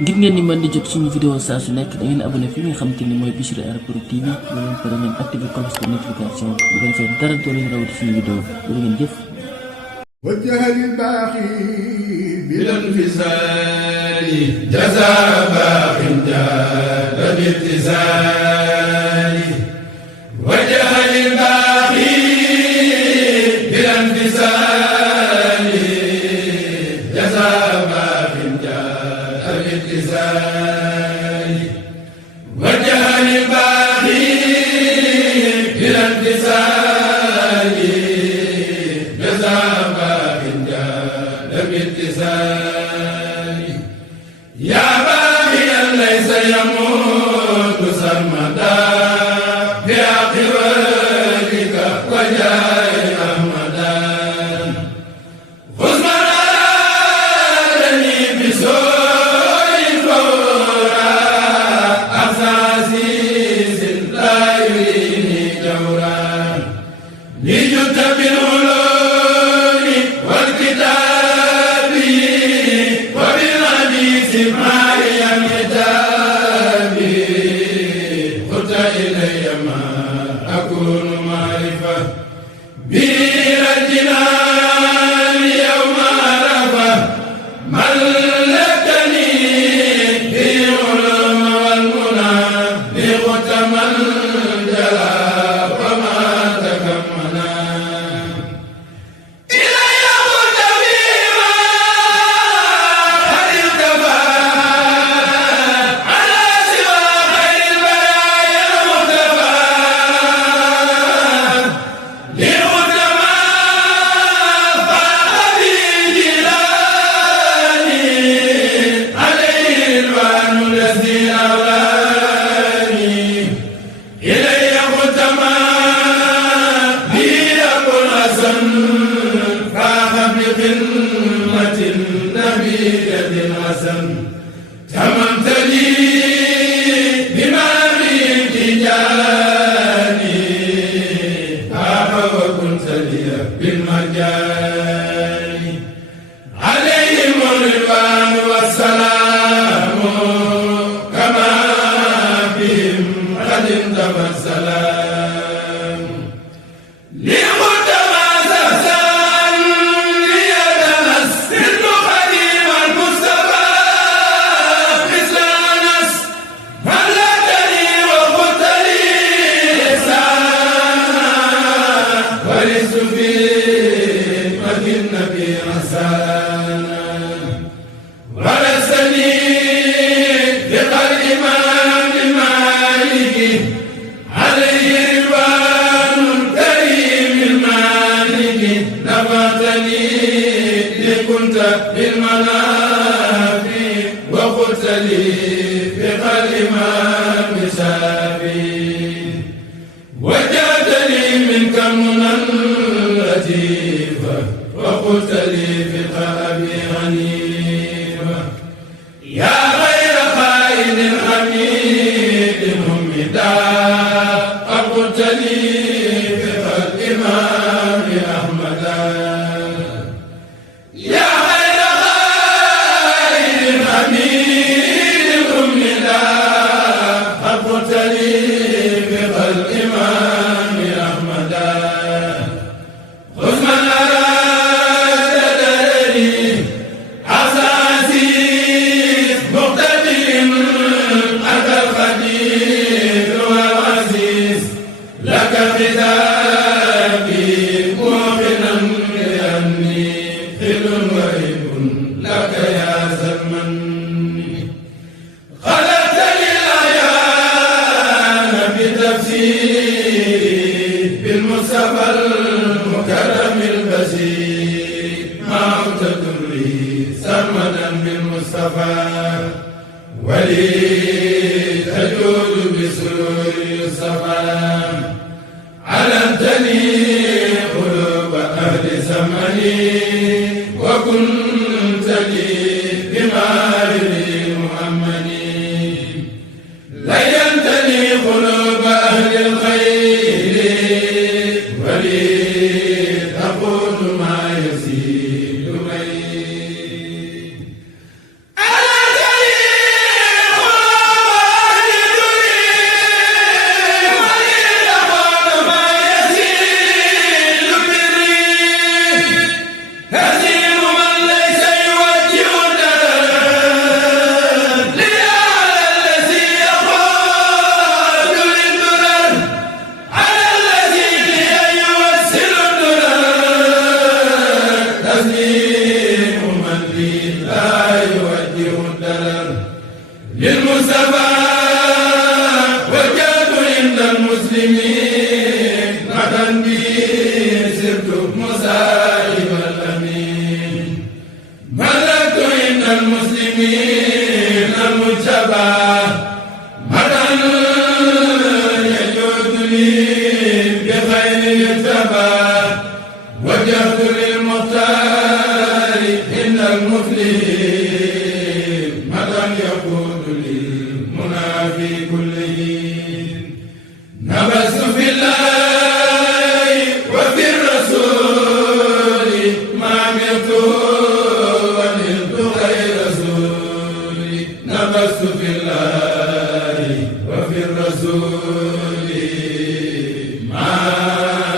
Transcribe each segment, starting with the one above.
ngir ngeen ni mën di jot suñu vidéo saa su nekk da ngeen abonné fi nga xamante ni mooy Bichri Airport TV bu leen pare ngeen activé cloche de notification bu ko defee dara doo leen rawati suñu vidéo bu ngeen jëf wajjahal baaxi bilan fisaali jaza baaxin jaada bittisaali wajjahal baaxi bilan fisaali jaza baaxin jaada bittisaali wajjahal baaxi bilan fisaali jaza باتصالي يا باغيا ليس يموت سرمدا بآخرتك وجاء أحمدا خذ مرادني بسوء فورا أخزازيز لا يريني جورا لجت بالعلوم والكتاب تممت لي بما بيد جاني وكنت لي بالمجان عليهم الرضوان والسلام كما بهم قد انتفى السلام ورثني ثقة الإمام مالك عليه رضوان الكريم المالك نفعتني لكنت بالمنافع وقلت لي ثقة الإمام سابي وجدتني منك منى لطيفة وقلت لي ثقة أبي حنيفة يا غير خائن حميد ممدا قلت لي ثقة الإمام أحمدا يا غير خائن حميد ممدا قلت لي ثقة الإمام أحمدا خذ من بالمصطفى المكرم البشير ما تدري سرمدا بالمصطفى ولي تجود بسرور يصطفى علمتني قلوب أهل زمني وكنت لي بمالي مؤمني لينتني قلوب أهل الخير ولي تقول ما يسير تسليم من لي لا يوجه الدرر للمصطفى وجهت عند المسلمين مدى به سرت مصائب الأمين ملكت عند المسلمين المجتبى مدى يجود لي بخير يجتبى وجهت للمختار إن المفلحين مدى يقود لي منى في كل حين نبذت في الله وفي الرسول ما عملت ونلت غير رسولي نبذت في الله وفي الرسول ما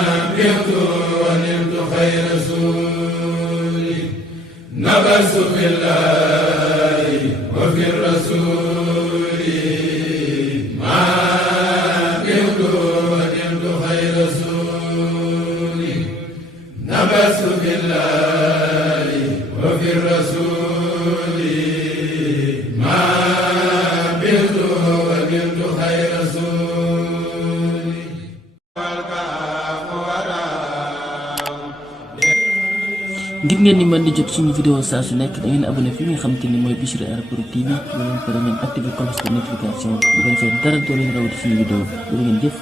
عملت ونلت غير رسولي نبذت في الله وفي الرسول ما عملت ونلت غير رسولي نبذت في الله وفي الرسول ما عملت ونلت غير رسولي ngir ngeen ni mën di jot suñu vidéo saa su nekk da ngeen abonné fi nga xamante ni mooy Bichri Airport TV bu leen pare ngeen activé cloche de notification bu ko defee dara doo leen rawati suñu vidéo bu ngeen jëf